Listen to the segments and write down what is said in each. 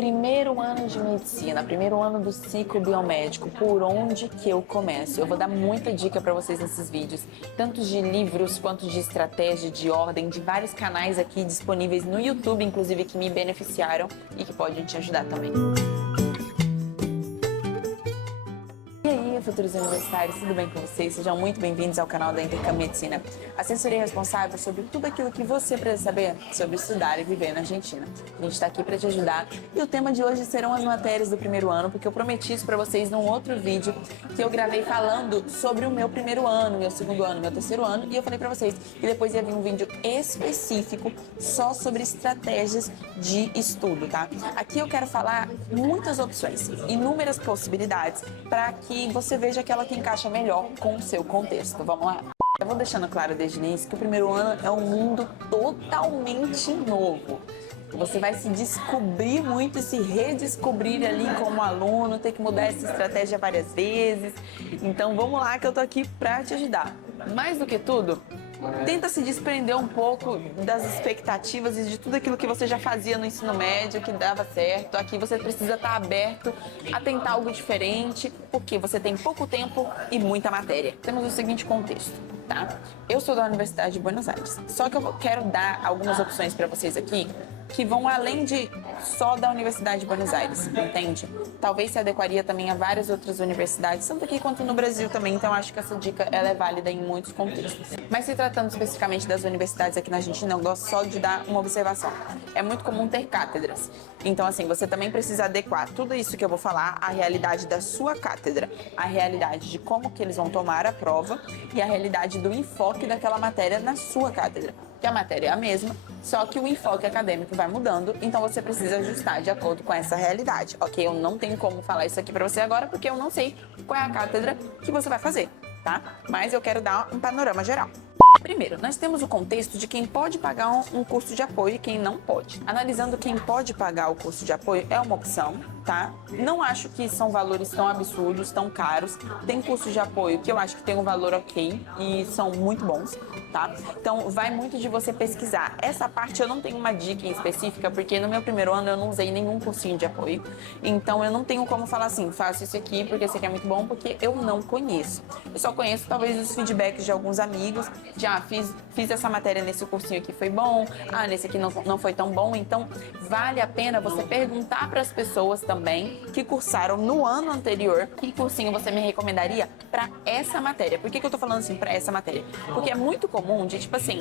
Primeiro ano de medicina, primeiro ano do ciclo biomédico, por onde que eu começo? Eu vou dar muita dica para vocês nesses vídeos, tanto de livros quanto de estratégia, de ordem, de vários canais aqui disponíveis no YouTube, inclusive, que me beneficiaram e que podem te ajudar também. E aí, futuros universitários, tudo bem com vocês? Sejam muito bem-vindos ao canal da Intercam Medicina. Assessoria responsável sobre tudo aquilo que você precisa saber sobre estudar e viver na Argentina. A gente está aqui para te ajudar e o tema de hoje serão as matérias do primeiro ano, porque eu prometi isso para vocês num outro vídeo que eu gravei falando sobre o meu primeiro ano, meu segundo ano, meu terceiro ano, e eu falei para vocês que depois ia vir um vídeo específico só sobre estratégias de estudo, tá? Aqui eu quero falar muitas opções, inúmeras possibilidades para que você veja aquela que encaixa melhor com o seu contexto. Vamos lá? Eu vou deixando claro desde o início que o primeiro ano é um mundo totalmente novo. Você vai se descobrir muito e se redescobrir ali como aluno, ter que mudar essa estratégia várias vezes. Então vamos lá que eu tô aqui para te ajudar. Mais do que tudo, tenta se desprender um pouco das expectativas e de tudo aquilo que você já fazia no ensino médio, que dava certo. Aqui você precisa estar aberto a tentar algo diferente, porque você tem pouco tempo e muita matéria. Temos o seguinte contexto, tá? Eu sou da Universidade de Buenos Aires, só que eu quero dar algumas opções para vocês aqui que vão além de só da Universidade de Buenos Aires, entende? Talvez se adequaria também a várias outras universidades, tanto aqui quanto no Brasil também, então acho que essa dica ela é válida em muitos contextos. Mas se tratando especificamente das universidades aqui na Argentina, eu gosto só de dar uma observação. É muito comum ter cátedras, então assim, você também precisa adequar tudo isso que eu vou falar à realidade da sua cátedra, à realidade de como que eles vão tomar a prova e à realidade do enfoque daquela matéria na sua cátedra. Que a matéria é a mesma, só que o enfoque acadêmico vai mudando, então você precisa ajustar de acordo com essa realidade, ok? Eu não tenho como falar isso aqui para você agora, porque eu não sei qual é a cátedra que você vai fazer, tá? Mas eu quero dar um panorama geral. Primeiro, nós temos o contexto de quem pode pagar um curso de apoio e quem não pode. Analisando quem pode pagar o curso de apoio é uma opção, tá? Não acho que são valores tão absurdos, tão caros. Tem cursos de apoio que eu acho que tem um valor ok e são muito bons, tá? Então, vai muito de você pesquisar. Essa parte eu não tenho uma dica em específica, porque no meu primeiro ano eu não usei nenhum cursinho de apoio. Então, eu não tenho como falar assim, faça isso aqui porque esse aqui é muito bom, porque eu não conheço. Eu só conheço talvez os feedbacks de alguns amigos, fiz essa matéria nesse cursinho aqui, foi bom, nesse aqui não foi tão bom. Então, vale a pena você perguntar para as pessoas também que cursaram no ano anterior que cursinho você me recomendaria para essa matéria. Por que eu tô falando assim, para essa matéria? Porque é muito comum de, tipo assim,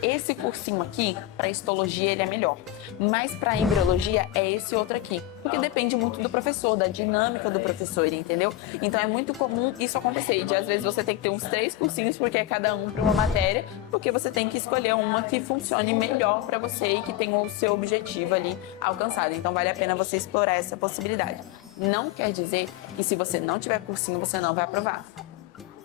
esse cursinho aqui, para histologia ele é melhor, mas para embriologia é esse outro aqui. Porque depende muito do professor, da dinâmica do professor, entendeu? Então, é muito comum isso acontecer, de às vezes você tem que ter uns 3 cursinhos, porque é cada um para uma matéria, porque você tem que escolher uma que funcione melhor para você e que tenha o seu objetivo ali alcançado. Então, vale a pena você explorar essa possibilidade. Não quer dizer que se você não tiver cursinho, você não vai aprovar.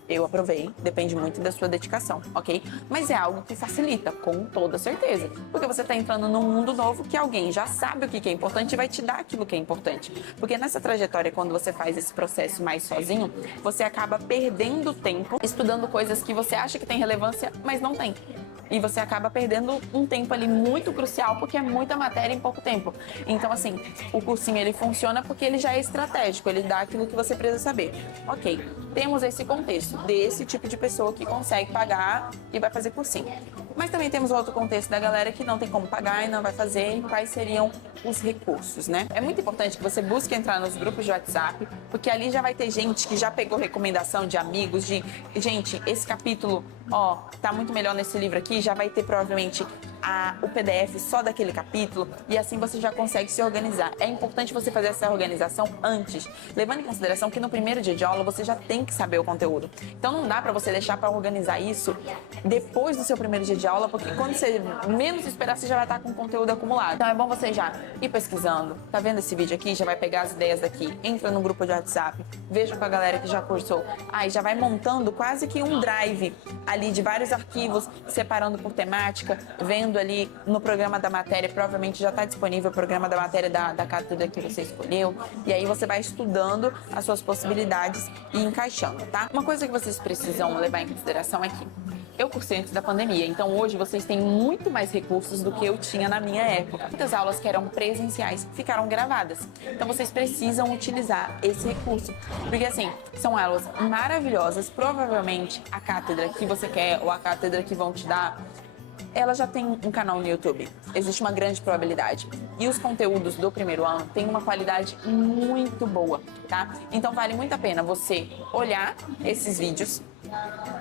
Eu aprovei, depende muito da sua dedicação, ok? Mas é algo que facilita, com toda certeza. Porque você está entrando num mundo novo que alguém já sabe o que é importante e vai te dar aquilo que é importante. Porque nessa trajetória, quando você faz esse processo mais sozinho, você acaba perdendo tempo estudando coisas que você acha que tem relevância, mas não tem. E você acaba perdendo um tempo ali muito crucial, porque é muita matéria em pouco tempo. Então, assim, o cursinho ele funciona porque ele já é estratégico, ele dá aquilo que você precisa saber. Ok, temos esse contexto desse tipo de pessoa que consegue pagar e vai fazer cursinho. Mas também temos outro contexto da galera que não tem como pagar e não vai fazer, e quais seriam os recursos, né? É muito importante que você busque entrar nos grupos de WhatsApp, porque ali já vai ter gente que já pegou recomendação de amigos, de gente, esse capítulo, tá muito melhor nesse livro aqui, já vai ter provavelmente o PDF só daquele capítulo, e assim você já consegue se organizar. É importante você fazer essa organização antes, levando em consideração que no primeiro dia de aula você já tem que saber o conteúdo. Então não dá para você deixar para organizar isso depois do seu primeiro dia de aula, porque quando você menos esperar, você já vai estar com o conteúdo acumulado. Então é bom você já ir pesquisando. Tá vendo esse vídeo aqui? Já vai pegar as ideias daqui, entra no grupo de WhatsApp, veja com a galera que já cursou. Aí já vai montando quase que um drive ali de vários arquivos, separando por temática, vendo ali no programa da matéria, provavelmente já está disponível o programa da matéria da cátedra que você escolheu, e aí você vai estudando as suas possibilidades e encaixando, tá? Uma coisa que vocês precisam levar em consideração é que Eu cursei antes da pandemia, então hoje vocês têm muito mais recursos do que eu tinha na minha época. Muitas aulas que eram presenciais ficaram gravadas, então vocês precisam utilizar esse recurso, porque assim, são aulas maravilhosas, provavelmente a cátedra que você quer ou a cátedra que vão te dar, ela já tem um canal no YouTube. Existe uma grande probabilidade. E os conteúdos do primeiro ano têm uma qualidade muito boa, tá? Então vale muito a pena você olhar esses vídeos.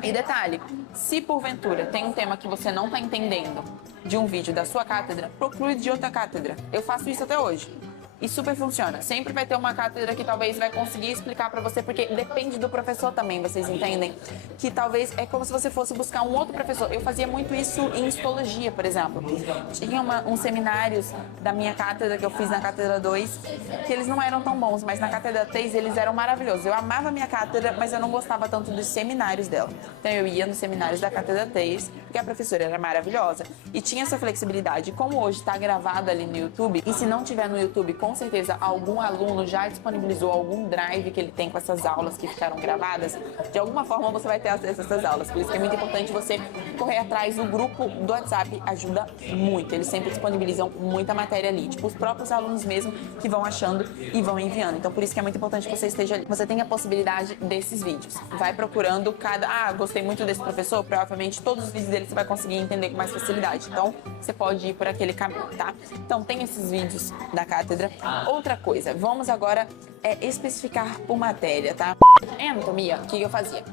E detalhe, se porventura tem um tema que você não está entendendo de um vídeo da sua cátedra, procure de outra cátedra. Eu faço isso até hoje. E super funciona. Sempre vai ter uma cátedra que talvez vai conseguir explicar para você, porque depende do professor também, vocês entendem? Que talvez é como se você fosse buscar um outro professor. Eu fazia muito isso em histologia, por exemplo. Tinha uns seminários da minha cátedra que eu fiz na cátedra 2, que eles não eram tão bons, mas na cátedra 3 eles eram maravilhosos. Eu amava a minha cátedra, mas eu não gostava tanto dos seminários dela. Então eu ia nos seminários da cátedra 3, porque a professora era maravilhosa e tinha essa flexibilidade. Como hoje está gravado ali no YouTube, e se não tiver no YouTube, com certeza algum aluno já disponibilizou algum drive que ele tem com essas aulas que ficaram gravadas. De alguma forma você vai ter acesso a essas aulas. Por isso que é muito importante você correr atrás do grupo do WhatsApp, ajuda muito. Eles sempre disponibilizam muita matéria ali. Tipo, os próprios alunos mesmo que vão achando e vão enviando. Então por isso que é muito importante que você esteja ali. Você tem a possibilidade desses vídeos. Vai procurando gostei muito desse professor, provavelmente todos os vídeos dele você vai conseguir entender com mais facilidade. Então você pode ir por aquele caminho, tá? Então tem esses vídeos da cátedra. Outra coisa, vamos agora especificar por matéria, tá? Em anatomia, o que eu fazia?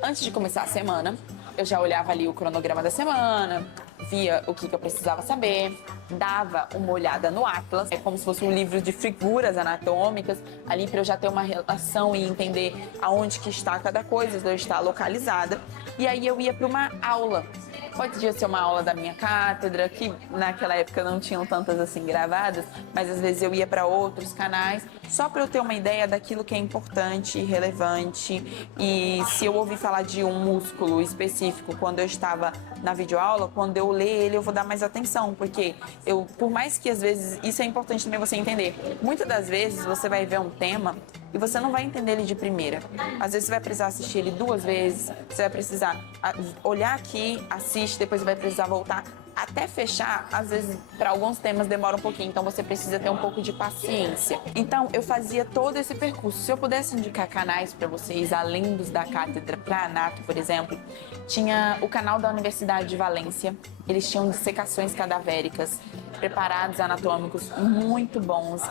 Antes de começar a semana, eu já olhava ali o cronograma da semana, via o que eu precisava saber, dava uma olhada no Atlas, é como se fosse um livro de figuras anatômicas, ali para eu já ter uma relação e entender aonde que está cada coisa, onde está localizada. E aí eu ia para uma aula. Podia ser uma aula da minha cátedra, que naquela época não tinham tantas assim gravadas, mas às vezes eu ia para outros canais, só para eu ter uma ideia daquilo que é importante, relevante. E se eu ouvir falar de um músculo específico quando eu estava na videoaula, quando eu ler ele eu vou dar mais atenção, porque por mais que às vezes, isso é importante também você entender, muitas das vezes você vai ver um tema e você não vai entender ele de primeira. Às vezes você vai precisar assistir ele 2 vezes, você vai precisar olhar aqui, assiste, depois você vai precisar voltar. Até fechar, às vezes, para alguns temas demora um pouquinho, então você precisa ter um pouco de paciência. Então, eu fazia todo esse percurso. Se eu pudesse indicar canais para vocês, além dos da cátedra, para Anato, por exemplo, tinha o canal da Universidade de Valência, eles tinham dissecações cadavéricas, preparados anatômicos muito bons,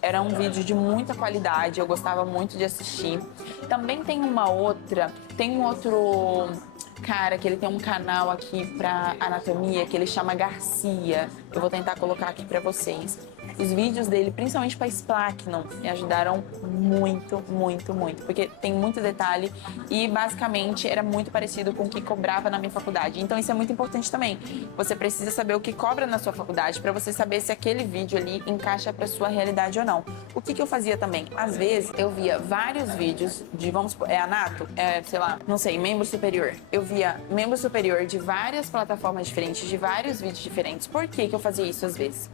eram vídeos de muita qualidade, eu gostava muito de assistir. Também tem um outro cara que ele tem um canal aqui para anatomia que ele chama Garcia. Eu vou tentar colocar aqui para vocês. Os vídeos dele, principalmente para Splachnum, me ajudaram muito, muito, muito, porque tem muito detalhe e basicamente era muito parecido com o que cobrava na minha faculdade. Então isso é muito importante também. Você precisa saber o que cobra na sua faculdade para você saber se aquele vídeo ali encaixa para sua realidade ou não. O que eu fazia também? Às vezes eu via vários vídeos de, vamos supor, anato, sei lá, não sei, membro superior. Eu via membro superior de várias plataformas diferentes, de vários vídeos diferentes. Por que eu fazia isso às vezes?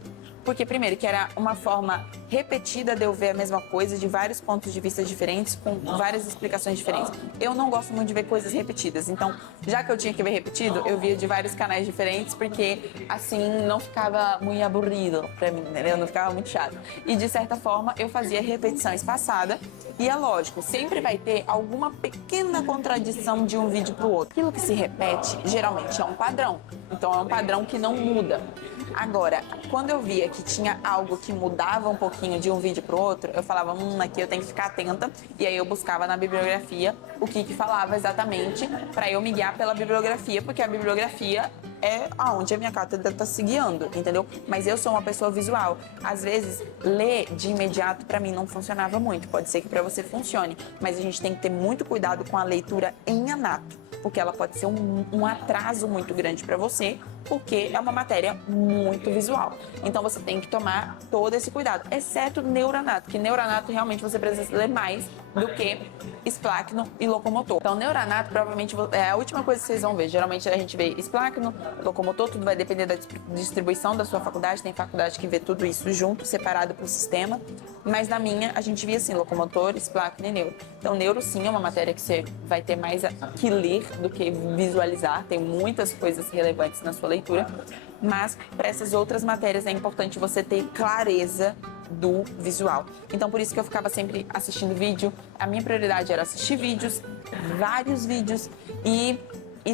Porque, primeiro, que era uma forma repetida de eu ver a mesma coisa de vários pontos de vista diferentes, com várias explicações diferentes. Eu não gosto muito de ver coisas repetidas, então, já que eu tinha que ver repetido, eu via de vários canais diferentes, porque, assim, não ficava muito aburrido pra mim, entendeu? Não ficava muito chato. E, de certa forma, eu fazia repetição espaçada, e é lógico, sempre vai ter alguma pequena contradição de um vídeo pro outro. Aquilo que se repete, geralmente, é um padrão. Então, é um padrão que não muda. Agora, quando eu via que tinha algo que mudava um pouquinho de um vídeo para o outro, eu falava, aqui eu tenho que ficar atenta. E aí eu buscava na bibliografia o que falava exatamente para eu me guiar pela bibliografia, porque a bibliografia é aonde a minha cátedra está se guiando, entendeu? Mas eu sou uma pessoa visual. Às vezes, ler de imediato para mim não funcionava muito. Pode ser que para você funcione, mas a gente tem que ter muito cuidado com a leitura em anato, porque ela pode ser um atraso muito grande para você, porque é uma matéria muito visual. Então você tem que tomar todo esse cuidado, exceto neuranato, que neuranato realmente você precisa ler mais do que espláqueno e locomotor. Então neuranato provavelmente é a última coisa que vocês vão ver. Geralmente a gente vê espláqueno, locomotor, tudo vai depender da distribuição da sua faculdade. Tem faculdade que vê tudo isso junto, separado por sistema, mas na minha a gente via assim, locomotor, espláqueno e neuro. Então neuro sim é uma matéria que você vai ter mais que ler do que visualizar, tem muitas coisas relevantes na sua leitura, mas para essas outras matérias é importante você ter clareza do visual. Então por isso que eu ficava sempre assistindo vídeo. A minha prioridade era assistir vídeos, vários vídeos e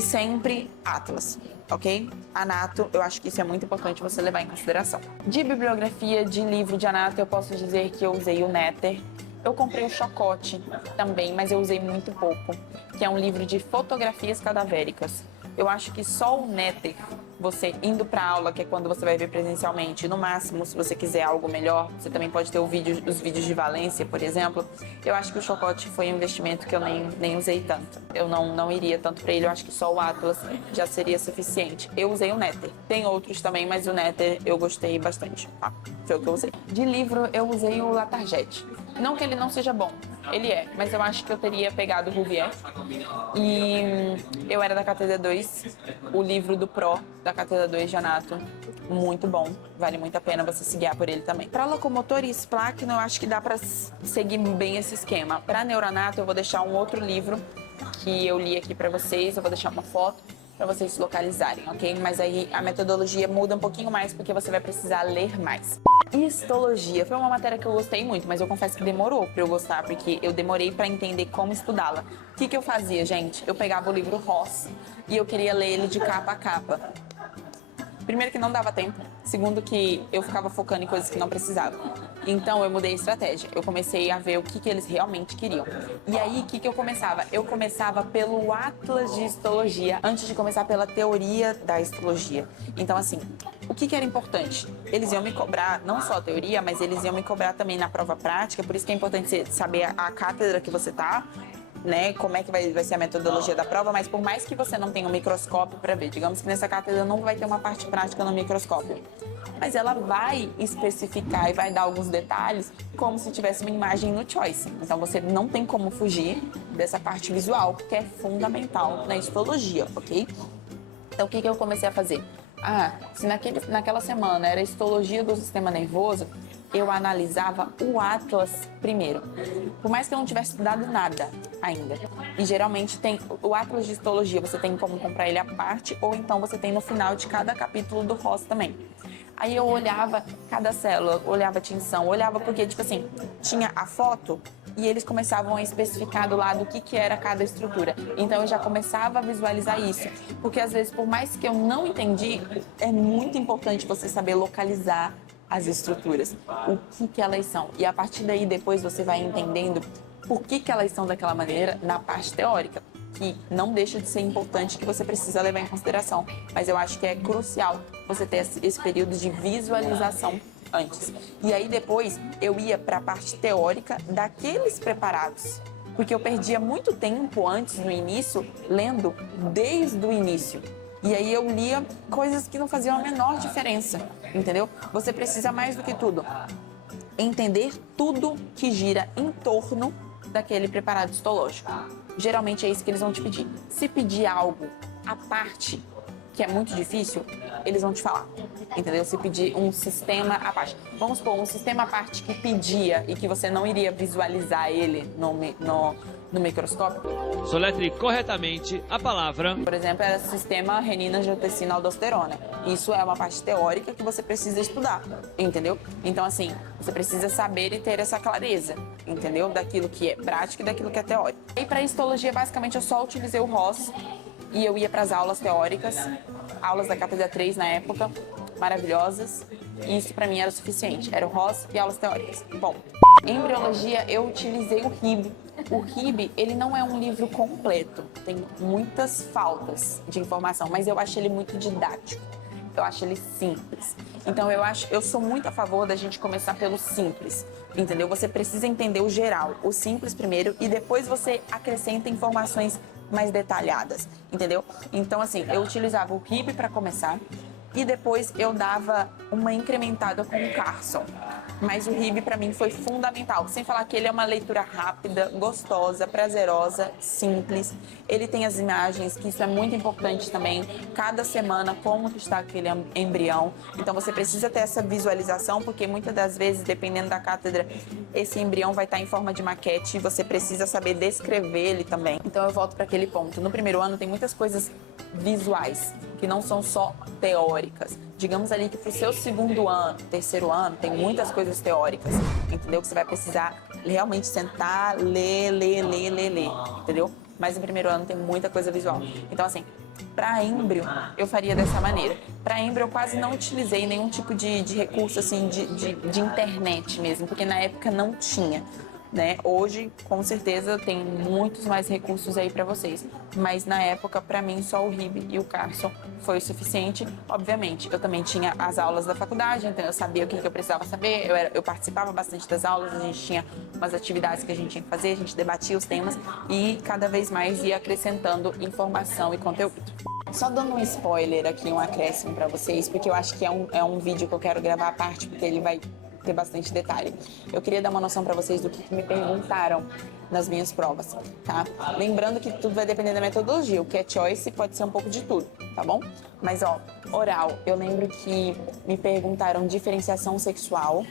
sempre Atlas, ok? Anato, eu acho que isso é muito importante você levar em consideração. De bibliografia, de livro de Anato, eu posso dizer que eu usei o Netter. Eu comprei o Chocote também, mas eu usei muito pouco, que é um livro de fotografias cadavéricas. Eu acho que só o Netter, você indo para aula, que é quando você vai ver presencialmente, no máximo, se você quiser algo melhor, você também pode ter os vídeos de Valência, por exemplo. Eu acho que o Chocote foi um investimento que eu nem usei tanto. Eu não iria tanto para ele, eu acho que só o Atlas já seria suficiente. Eu usei o Netter. Tem outros também, mas o Netter eu gostei bastante. Foi o que eu usei. De livro, eu usei o Latarjet. Não que ele não seja bom, ele é, mas eu acho que eu teria pegado o Rouvier. E eu era da Cátedra 2, o livro do Pro da Cátedra 2 de Anato, muito bom, vale muito a pena você se guiar por ele também. Para locomotor e espláqueno, eu acho que dá para seguir bem esse esquema. Para neuranato, eu vou deixar um outro livro que eu li aqui para vocês, eu vou deixar uma foto para vocês se localizarem, ok? Mas aí a metodologia muda um pouquinho mais porque você vai precisar ler mais. Histologia foi uma matéria que eu gostei muito, mas eu confesso que demorou para eu gostar, porque eu demorei para entender como estudá-la. O que eu fazia, gente? Eu pegava o livro Ross e eu queria ler ele de capa a capa. Primeiro que não dava tempo, segundo que eu ficava focando em coisas que não precisava. Então eu mudei a estratégia, eu comecei a ver o que eles realmente queriam. E aí, o que eu começava? Eu começava pelo Atlas de Histologia, antes de começar pela teoria da histologia. Então assim, o que era importante? Eles iam me cobrar, não só a teoria, mas eles iam me cobrar também na prova prática, por isso que é importante você saber a cátedra que você tá, né, como é que vai ser a metodologia da prova, mas por mais que você não tenha um microscópio para ver, digamos que nessa cátedra não vai ter uma parte prática no microscópio, mas ela vai especificar e vai dar alguns detalhes como se tivesse uma imagem no Choice. Então você não tem como fugir dessa parte visual, que é fundamental na histologia, ok? Então o que eu comecei a fazer? Se naquela semana era histologia do sistema nervoso, eu analisava o Atlas primeiro. Por mais que eu não tivesse estudado nada ainda. E geralmente tem o Atlas de histologia, você tem como comprar ele à parte, ou então você tem no final de cada capítulo do Ross também. Aí eu olhava cada célula, olhava a tinção, olhava porque, tipo assim, tinha a foto e eles começavam a especificar do lado o que era cada estrutura. Então eu já começava a visualizar isso. Porque às vezes, por mais que eu não entendi, é muito importante você saber localizar as estruturas, o que elas são. E a partir daí, depois você vai entendendo por que elas são daquela maneira na parte teórica, que não deixa de ser importante, que você precisa levar em consideração. Mas eu acho que é crucial você ter esse período de visualização antes. E aí depois eu ia para a parte teórica daqueles preparados, porque eu perdia muito tempo antes, no início, lendo desde o início. E aí eu lia coisas que não faziam a menor diferença, entendeu? Você precisa, mais do que tudo, entender tudo que gira em torno daquele preparado histológico. Geralmente é isso que eles vão te pedir. Se pedir algo à parte, que é muito difícil, eles vão te falar, entendeu? Se pedir um sistema à parte. Vamos supor, um sistema à parte que pedia e que você não iria visualizar ele no microscópio. Soletre corretamente a palavra. Por exemplo, é o sistema renina-angiotensina-aldosterona. Isso é uma parte teórica que você precisa estudar, entendeu? Então, assim, você precisa saber e ter essa clareza, entendeu? Daquilo que é prático e daquilo que é teórico. E para histologia, basicamente, eu só utilizei o Ross e eu ia para as aulas teóricas, aulas da Cátedra 3 na época, maravilhosas. E isso para mim era o suficiente. Era o Ross e aulas teóricas. Bom, em embriologia, eu utilizei o RIB. O RIB, ele não é um livro completo, tem muitas faltas de informação, mas eu acho ele muito didático, eu acho ele simples. Então eu sou muito a favor da gente começar pelo simples, entendeu? Você precisa entender o geral, o simples primeiro, e depois você acrescenta informações mais detalhadas, entendeu? Então, assim, eu utilizava o RIB para começar e depois eu dava uma incrementada com o Carson. Mas o RIB para mim foi fundamental, sem falar que ele é uma leitura rápida, gostosa, prazerosa, simples. Ele tem as imagens, que isso é muito importante também. Cada semana, como que está aquele embrião. Então você precisa ter essa visualização, porque muitas das vezes, dependendo da cátedra, esse embrião vai estar em forma de maquete e você precisa saber descrever ele também. Então eu volto para aquele ponto. No primeiro ano tem muitas coisas visuais, que não são só teóricas. Digamos ali que para o seu segundo ano, terceiro ano, tem muitas coisas teóricas, entendeu? Que você vai precisar realmente sentar, ler, entendeu? Mas no primeiro ano tem muita coisa visual. Então, assim, para êmbrio, eu faria dessa maneira. Para êmbrio, eu quase não utilizei nenhum tipo de recurso, assim, de internet mesmo, porque na época não tinha. Né? Hoje, com certeza, tem muitos mais recursos aí para vocês. Mas na época, para mim, só o RIB e o Carson foi o suficiente. Obviamente, eu também tinha as aulas da faculdade, então eu sabia o que eu precisava saber. Eu participava bastante das aulas, a gente tinha umas atividades que a gente tinha que fazer, a gente debatia os temas e cada vez mais ia acrescentando informação e conteúdo. Só dando um spoiler aqui, um acréscimo para vocês, porque eu acho que é um vídeo que eu quero gravar à parte, porque ele vai ter bastante detalhe. Eu queria dar uma noção para vocês do que me perguntaram nas minhas provas, tá? Lembrando que tudo vai depender da metodologia. O que é choice pode ser um pouco de tudo, tá bom? Mas, ó, oral, eu lembro que me perguntaram diferenciação sexual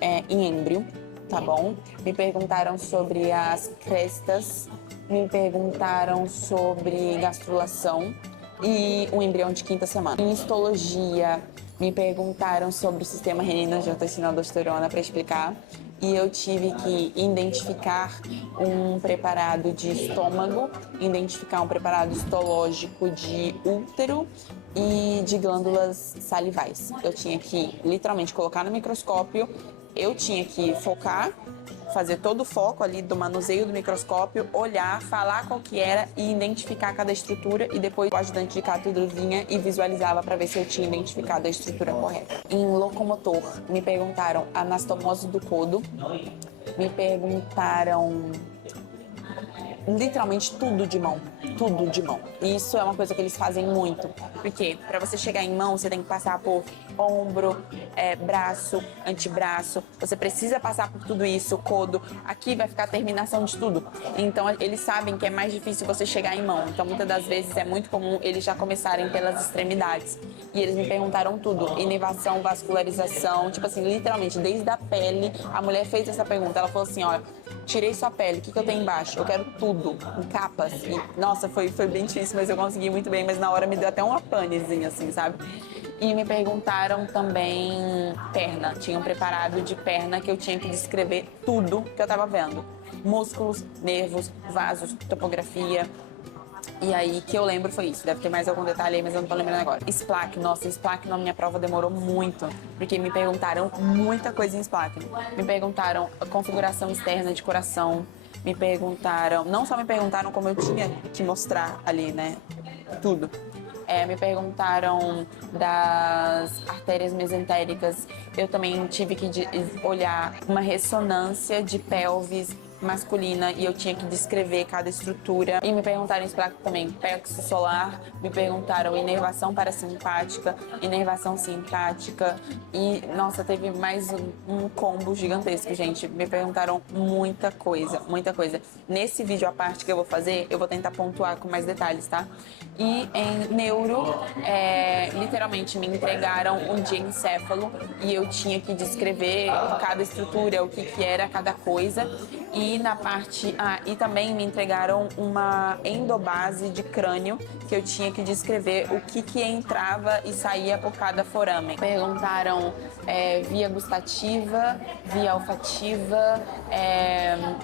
em êmbrio, tá bom? Me perguntaram sobre as crestas, me perguntaram sobre gastrulação e o embrião de quinta semana. Em histologia, me perguntaram sobre o sistema renina-angiotensina-aldosterona para explicar e eu tive que identificar um preparado de estômago, identificar um preparado histológico de útero e de glândulas salivais. Eu tinha que literalmente colocar no microscópio, eu tinha que focar, fazer todo o foco ali do manuseio do microscópio, olhar, falar qual que era e identificar cada estrutura e depois o ajudante de cátedra vinha e visualizava para ver se eu tinha identificado a estrutura correta. Em locomotor, me perguntaram anastomose do codo, me perguntaram literalmente tudo de mão. E isso é uma coisa que eles fazem muito. Porque para você chegar em mão, você tem que passar por ombro, braço, antebraço. Você precisa passar por tudo isso, codo. Aqui vai ficar a terminação de tudo. Então, eles sabem que é mais difícil você chegar em mão. Então, muitas das vezes é muito comum eles já começarem pelas extremidades. E eles me perguntaram tudo. Inervação, vascularização, tipo assim, literalmente, desde a pele. A mulher fez essa pergunta. Ela falou assim, olha, tirei sua pele, o que eu tenho embaixo? Eu quero tudo, em capas. E, nossa, foi bem difícil, mas eu consegui muito bem. Mas na hora me deu até uma panezinha, assim, sabe? E me perguntaram também perna. Tinha um preparado de perna que eu tinha que descrever tudo que eu tava vendo. Músculos, nervos, vasos, topografia. E aí, que eu lembro foi isso. Deve ter mais algum detalhe aí, mas eu não tô lembrando agora. SPLAC, nossa, SPLAC na minha prova demorou muito, porque me perguntaram muita coisa em SPLAC. Me perguntaram a configuração externa de coração, me perguntaram, não só me perguntaram como eu tinha que mostrar ali, né, tudo. Me perguntaram das artérias mesentéricas, eu também tive que olhar uma ressonância de pelvis masculina e eu tinha que descrever cada estrutura. E me perguntaram isso também, plexo solar, me perguntaram inervação parasimpática, inervação simpática e, nossa, teve mais um combo gigantesco, gente. Me perguntaram muita coisa, muita coisa. Nesse vídeo à parte que eu vou fazer, eu vou tentar pontuar com mais detalhes, tá? E em neuro, literalmente me entregaram um diencéfalo e eu tinha que descrever cada estrutura, o que era cada coisa. E na parte e também me entregaram uma endobase de crânio que eu tinha que descrever o que entrava e saía por cada foramen. Perguntaram via gustativa, via olfativa,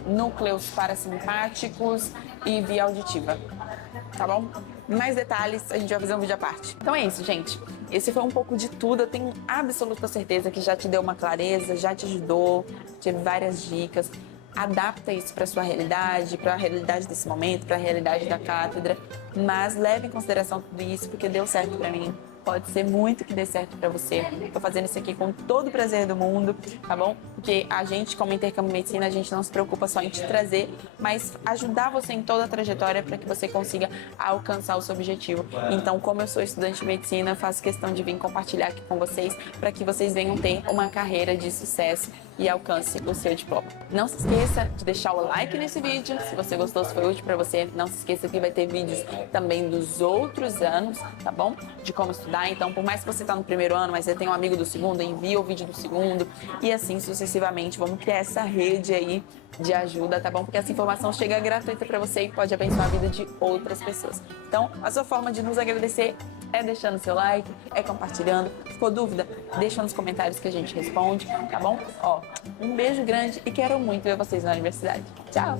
núcleos parasimpáticos e via auditiva. Tá bom? Mais detalhes, a gente vai fazer um vídeo à parte. Então é isso, gente. Esse foi um pouco de tudo. Eu tenho absoluta certeza que já te deu uma clareza, já te ajudou, tive várias dicas. Adapta isso para sua realidade, para a realidade desse momento, para a realidade da cátedra, mas leve em consideração tudo isso porque deu certo para mim. Pode ser muito que dê certo para você. Tô fazendo isso aqui com todo o prazer do mundo, tá bom? Porque a gente, como Intercâmbio Medicina, a gente não se preocupa só em te trazer, mas ajudar você em toda a trajetória para que você consiga alcançar o seu objetivo. Então, como eu sou estudante de medicina, eu faço questão de vir compartilhar aqui com vocês para que vocês venham ter uma carreira de sucesso e alcance o seu diploma. Não se esqueça de deixar o like nesse vídeo, se você gostou, se foi útil para você. Não se esqueça que vai ter vídeos também dos outros anos, tá bom? De como estudar. Então, por mais que você está no primeiro ano, mas você tem um amigo do segundo, envia o vídeo do segundo e assim sucessivamente. Vamos criar essa rede aí de ajuda, tá bom? Porque essa informação chega gratuita para você e pode abençoar a vida de outras pessoas. Então, a sua forma de nos agradecer é deixando seu like, é compartilhando. Ficou dúvida? Deixa nos comentários que a gente responde, tá bom? Ó, um beijo grande e quero muito ver vocês na universidade. Tchau!